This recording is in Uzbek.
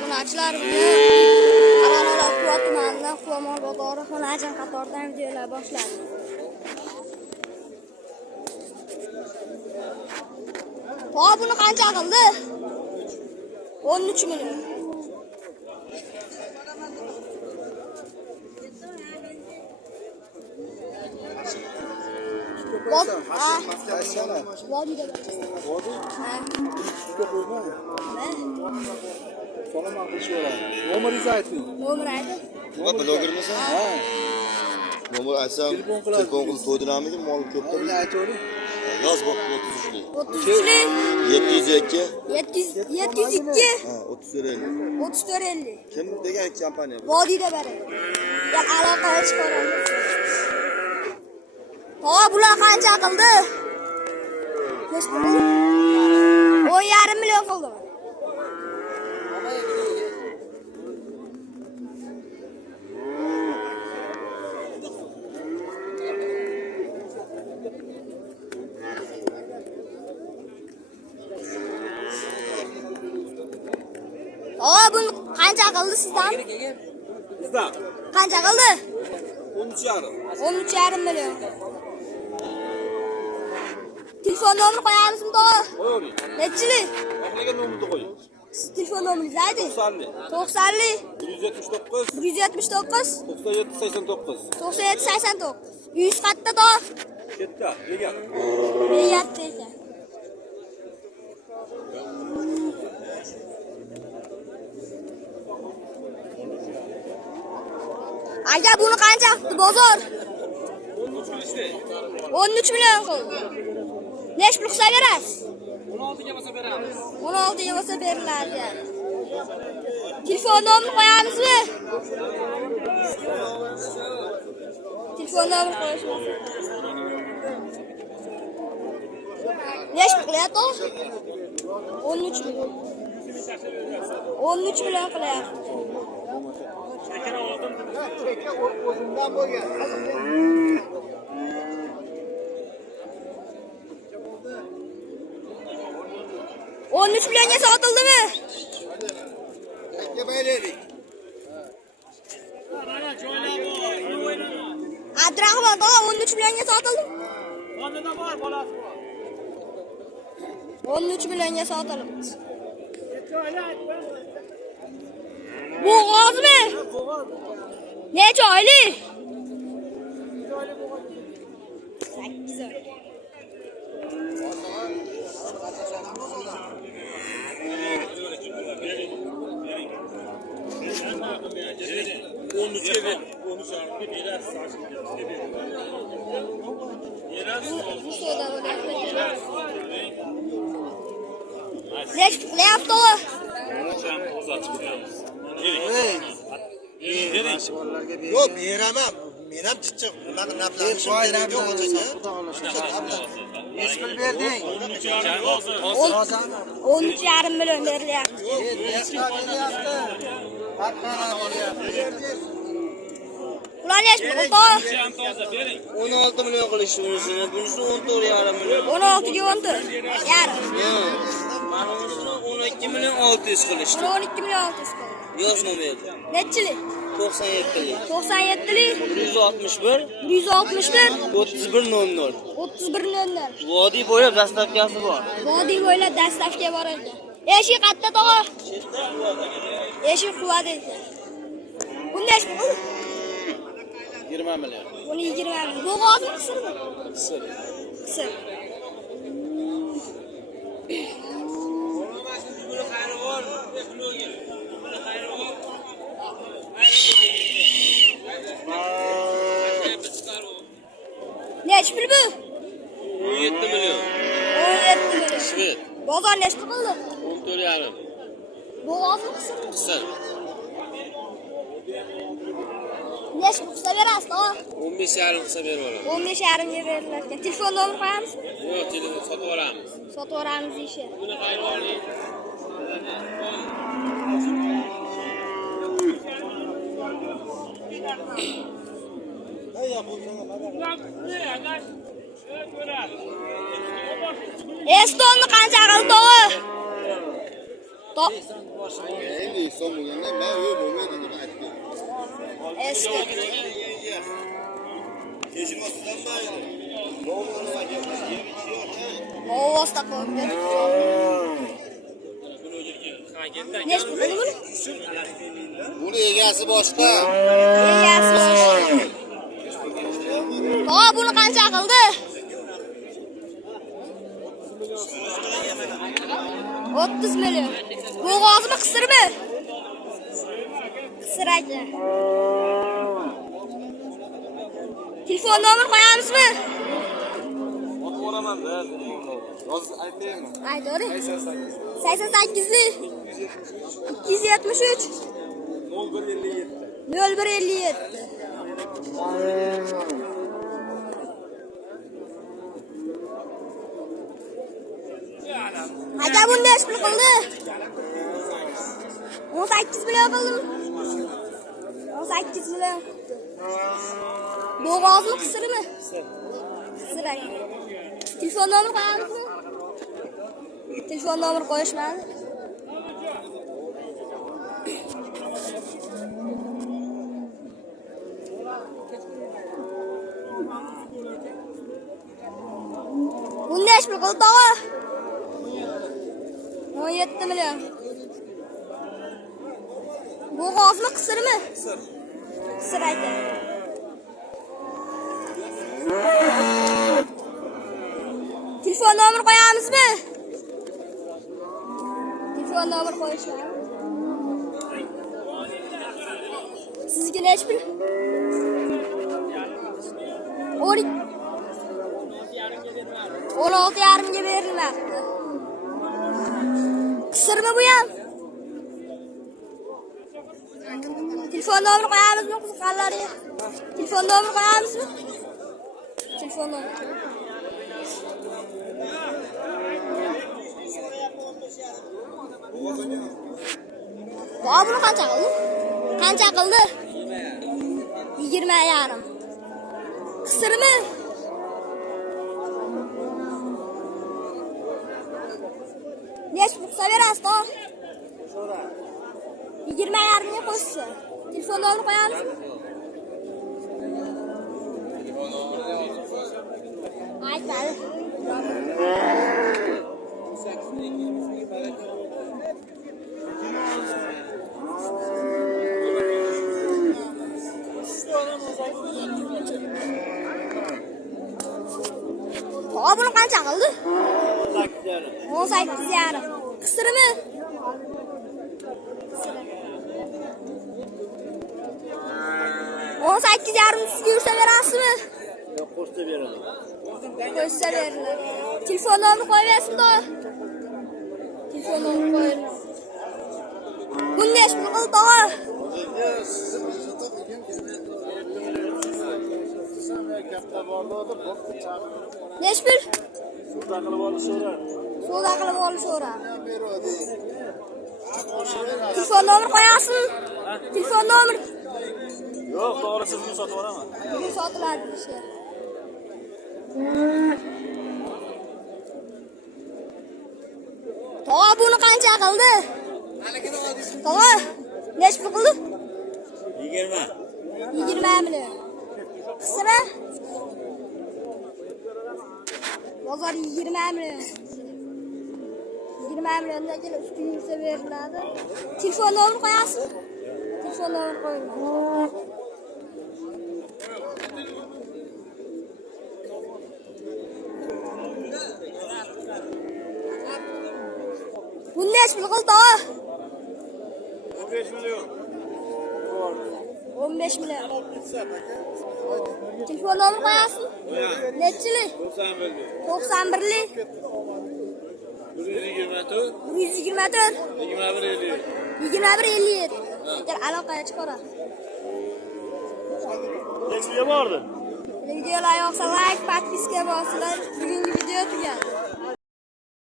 obunachilar bugun Qarorlar Quva tumanidan Quvamol bozori xonajin qatoridan videolar boshladi. Buni qancha qildi? 13 million. Nomeringizni ayting. Nomer ayting. Nima bloger misan? Ha. Nomer aytsam, telefon qilib to'ydiramidi, mol ko'pda. Endi aytavering. Yoz bor 33lik. 33. 702. 702. Ha, 3450. 3450. Kim degan kompaniya bu? Vodiyda bari. Ya aloqaga chiqaramiz. Bular qancha qildi? 10,5 million qildi. Buni qancha qildi sizdan? Bizdan Qancha qildi? 13,5. 13,5 million. Telefon nomerini qo'yamizmi to'g'ri? Qo'ying. Nechilik? Aqlaga nomerni qo'ying. Telefon nomeringizni ayting. 90 179 179 179 97 89. 97 89. Uyingiz qayerda to'g'ri? Ketda, degan. Beyatda ekan. Aka buni qancha qildi bozor? 13 million qildi. Nech pul qilsa berasiz? 16 ga bo'lsa beramiz. 16 ga bo'lsa beriladi. Telefon nomerini qo'yamizmi? Telefon nomerini qo'yishimiz. Nech pul qilyapti? 13 million. 13 million qilyapti. O'zimdan bo'lgan. 13 millionga sotildimi? Yakka baylaylik. Abdurahmon bola 13 millionga sotildi. Qonida bor, bolasi bor. 13 millionga sotilibdi. Bu g'ozmi? Necha oylik? 8 oy. Nech qilyapti u? Yo'q, beraman. Men ham chichiq. Bunaqa naflarni beradi yo'q o'chaga. 100 pul berding. 13,5 million berilyapti. Ular nech pul qildi? 16 million qilishdi unisini, bunisi 14,5 million. 16 ga 14. Yarim. Mana unisini 12 million 600 qilishdi. 12 million 600 qildi. Yoz nomerdi. Nechilik? 97lik. 97lik. 161 161 3100. 3100. Vodiy bo'ylab dastavkasi bor. Vodiy bo'ylab dastavka bor ekan. Eshik qayerda to'g'ri? Eshik Quvada ekan. Bunday pul? 20 million. Buni 20 million. Bu g'ozmi qisirmi? Qisir. Qisir. Nech pul bu? 17 million. 17 million. Shved. Bozor nech qildi? 14,5. Bu g'ozmi qisirmi? Qisir. Nech pul qilsa berasiz to'g'ri? 15,5 qilsa berib olaman. 15,5 ga berilar ekan. Telefon nomerini qo'yamiz? Yo'q, telefon sotib olamiz. Sotib olamiz deyishadi. Buni qayerga oling? Estonni qancha qildi? Bak. 50 so'm bo'lganda men yo'q bo'lmaydi deb aytdim. Eski. Kesin ostidan baydı. Ovosda qo'ydi. Neç pul bunu? Buni egasi boshqa. Egasi boshqa. Baba buni qancha qildi? 30 million. Bo'g'ozmi, qisirmi? Qisir aka. Telefon nomer qo'yamizmi? Otib olaman-da. Hozir aytaymi? Aytadi. 88li 273 0157. Aka buni necha pul qildi? 18 million qildim. 18 million. Bo'g'ozmi, qisirmi? Qisir aka. Telefon nomer qo'yamizmi? Telefon nomer qo'yishmadi. Buni necha pul qildi tog'a? 17 million. Bo'g'ozmi, qisirmi? Qisir aka. Telefon nomer qo'yamizmi? Telefon nomer qo'yishlar. Sizga necha pul? 16,5 ga berilmoqda. Qisirmi bu ham? Telefon nomer qo'yamizmi qiziqqanlarga? Telefon nomer qo'yamizmi? Telefon nomer. Baba buni qancha qildi? Qancha qildi? 20,5. Qisirmi? Necha pul berasiz to? 20,5 ga qo'shsa. Telefon nomer qo'yamiz. Aytmadi. Baba buni qancha qildi? 18,5. Qisirmi? On 18,5 sizga ursa berasizmi? Yo'q, qo'shsa beraman. Qo'shsa beringlar. Telefon nomer qo'yversin to. Telefon nomer qo'ying. Buni necha pul qildi tog'a? Necha pul? Savdo qilib olishora. Savdo qilib olishora. Telefon nomer qo'yasizmi? Telefon nomer. Yo'q, to'g'ri sizni sotib olaman. Buni sotiladi ishga. Tog'a buni qancha qildi? Tog'a necha pul qildi? 20. 20 million. Qisira? Bozor 20 million. 20 milliondan keyin ustiga yursa beriladi. Telefon nomer qo'yasizmi? Telefon nomer qo'ying. Buni necha pul qildi tog'a? 15 million. 15 million. Telefon nomer qo'yasizmi? Nechilik? 91lik. 124. 124. 2150. 2157. Agar aloqaga chiqarar. Nechiga bordi? Videolar yoqsa like, podpiska bosinglar. Bugungi video tugadi.